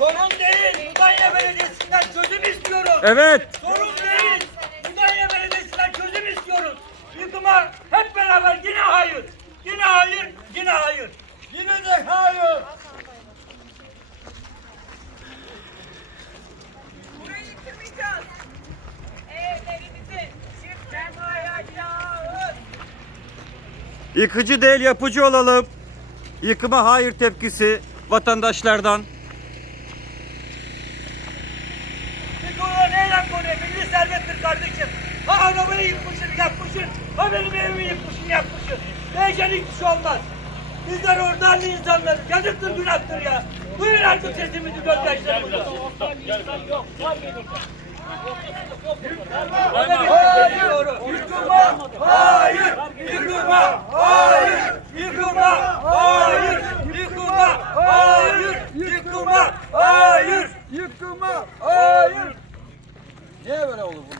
Sorun değil. Mudanya Belediyesi'nden çözüm istiyoruz. Evet. Sorun değil. Mudanya Belediyesi'nden çözüm istiyoruz. Yıkıma hep beraber yine hayır. Yine hayır. Yine hayır. Yine de hayır. Burayı yıkmayacağız. Evlerimizi şifre koyacağız. Yıkıcı değil yapıcı olalım. Yıkıma hayır tepkisi vatandaşlardan. Arabayı yıkmışsın, yapmışsın. Ha benim evimi yıkmışsın, yapmışsın. Değişen hiçbir şey olmaz. Bizler oradan insanlarız. Yazıktır, günahtır ya. Duyun artık sesimizi, gözyaşlarımızı. Hayır, yıkılma, hayır, yıkılma, hayır, yıkılma, hayır, yıkılma, hayır, yıkılma, hayır, yıkılma, hayır. Niye böyle oldu bu